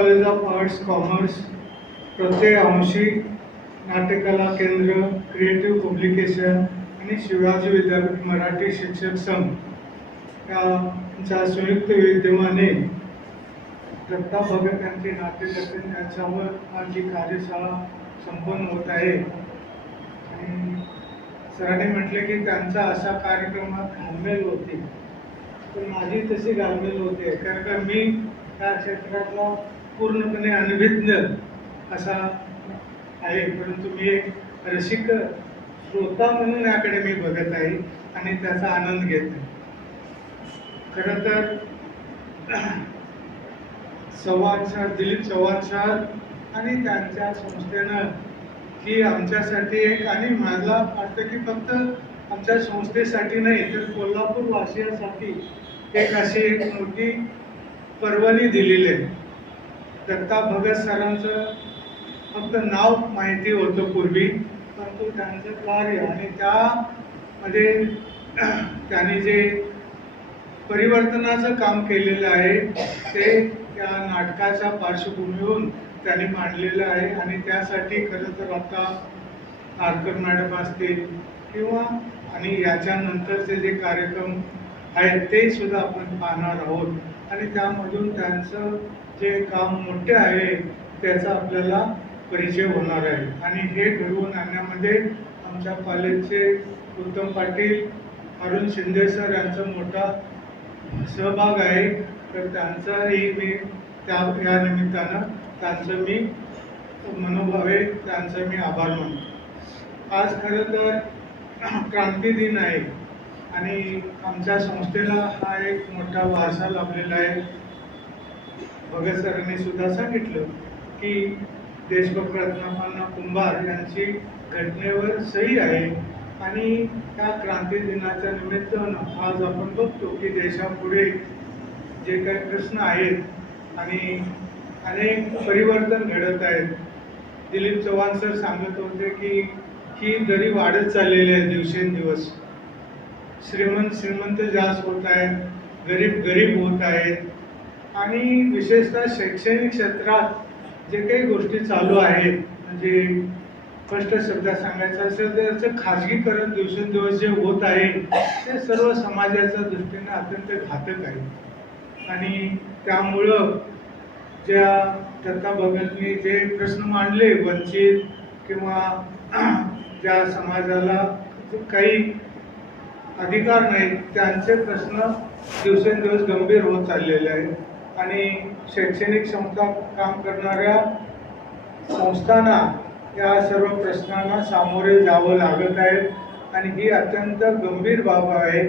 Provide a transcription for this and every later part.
College of arts commerce, प्रत्यय अंशी, नाट्यकला केंद्र, creative publication आणि शिवाजी विद्यापीठ मराठी शिक्षक संघ यांच्या संयुक्त विद्यमाने दत्ता भगत यांचे नाट्यदर्शन यांच्यावर आज ही कार्यशाळा संपन्न होत आहे. आणि सरांनी म्हटले की त्यांचा अशा कार्यक्रमात घालमेल होती, पण माझी तशी घालमेल होते कारण का मी त्या क्षेत्रातला पूर्णपणे अनभिज्ञ असा आहे, परंतु मी एक रसिक श्रोता म्हणून याकडे मी बघत आहे आणि त्याचा आनंद घेत आहे. खरं तर दिलीप चव्हाण सर आणि त्यांच्या संस्थेनं ही आमच्यासाठी एक, आणि मला वाटतं की फक्त आमच्या संस्थेसाठी नाही तर कोल्हापूर वासियांसाठी एक अशी एक मोठी पर्वणी दिलेली आहे. दत्ता भगत सरांचं फक्त नाव माहिती होतं पूर्वी, परंतु त्यांचं कार्य आणि त्यामध्ये त्यांनी जे परिवर्तनाचं काम केलेलं आहे ते त्या नाटकाच्या पार्श्वभूमीवरून त्यांनी मांडलेलं आहे. आणि त्यासाठी खरं तर आता नारकर मॅडम असतील किंवा आणि याच्यानंतरचे जे कार्यक्रम आहेत ते सुद्धा आपण पाहणार आहोत आणि त्यामधून त्यांचं जे काम मोठे आहे त्याचा आपल्याला परिचय होणार आहे. आणि हे घडवून आणण्यामध्ये आमच्या कॉलेजचे उत्तम पाटील, अरुण शिंदे सर यांचा मोठा सहभाग आहे. तर त्यांचाही मी या निमित्तानं त्यांचं मी मनोभावे त्यांचं मी आभार मानतो. आज खरं तर क्रांती दिन आहे आणि आमच्या संस्थेला हा एक मोठा वारसा लाभलेला आहे. भगत सरांनी सुद्धा सांगितलं की देशभक्त रत्नापांना कुंभार यांची घटनेवर सही आहे आणि त्या क्रांती दिनाच्या निमित्तानं आज आपण बघतो की देशापुढे जे काही प्रश्न आहेत आणि अनेक परिवर्तन घडत आहेत. दिलीप चव्हाण सर सांगत होते की ही दरी वाढत चाललेली आहे दिवसेंदिवस. श्रीमंत जास्त होत आहेत, गरीब होत आहेत आणि विशेषतः शैक्षणिक क्षेत्रात जे काही गोष्टी चालू आहेत म्हणजे स्पष्ट शब्दात सांगायचं असेल तर त्याचं खाजगीकरण दिवसेंदिवस जे होत आहे ते सर्व समाजाच्या दृष्टीने अत्यंत घातक आहे. आणि त्यामुळं ज्या दत्ता भगतनी जे प्रश्न मांडले वंचित किंवा ज्या समाजाला काही अधिकार नाहीत त्यांचे प्रश्न दिवसेंदिवस गंभीर होत चाललेले आहेत आणि शैक्षणिक क्षमता काम करणाऱ्या संस्थांना या सर्व प्रश्नांना सामोरे जावं लागत आहे आणि ही अत्यंत गंभीर बाब आहे.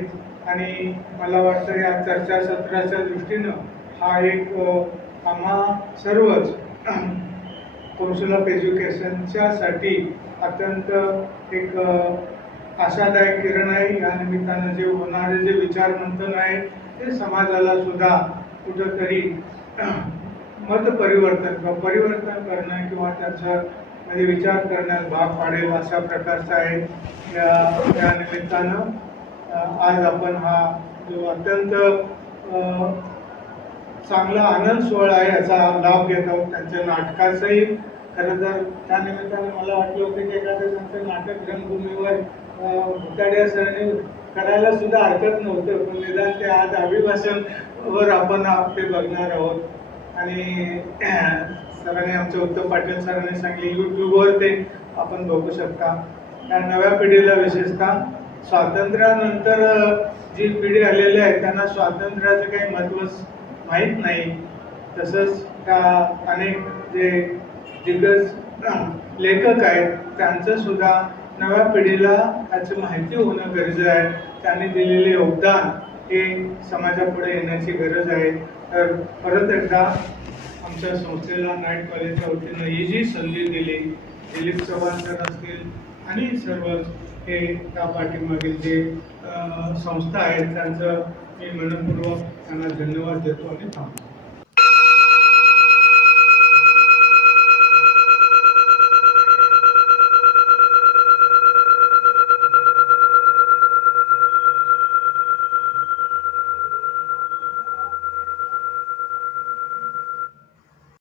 आणि मला वाटतं या चर्चासत्राच्या दृष्टीनं हा एक आम्हा सर्वच काउन्सिल ऑफ एज्युकेशनच्या साठी अत्यंत एक आशादायक किरण आहे. या निमित्तानं जे होणारे जे विचार मंथन आहे ते समाजाला सुद्धा कुठंतरी मत परिवर्तन करणं किंवा त्याचा म्हणजे विचार करण्यास भाग पाडेल अशा प्रकारचा आहे. या निमित्तानं आज आपण हा जो अत्यंत चांगला आनंद सोहळा आहे याचा लाभ घेत आहोत. त्यांच्या नाटकाचंही खरं तर त्या निमित्तानं मला वाटलं होतं की एखादं त्यांचं नाटक रंगभूमीवर भुताड्या सरांनी करायला सुद्धा हरकत नव्हतं, पण निदान ते आज अभिभाषणवर आपण ते बघणार आहोत. आणि सरांनी आमच्या उत्तम पाटील सरांनी सांगितले यूट्यूबवर ते आपण बघू शकता. त्या नव्या पिढीला विशेषतः स्वातंत्र्यानंतर जी पिढी आलेली आहे त्यांना स्वातंत्र्याचं काही महत्त्व माहीत नाही. तसंच त्या अनेक जे दिग्गज लेखक आहेत त्यांचं सुद्धा नव्या पिढीला त्याची माहिती होणं गरजेचं आहे. त्यांनी दिलेले योगदान हे समाजापुढे येण्याची गरज आहे. तर परत एकदा आमच्या संस्थेला नाईट कॉलेजच्या वतीनं ही जी संधी दिली दिलीप चव्हाण सर असतील आणि सर्व हे त्या पाठीमागील जे संस्था आहेत त्यांचं मी मनपूर्वक त्यांना धन्यवाद देतो आणि थांबतो.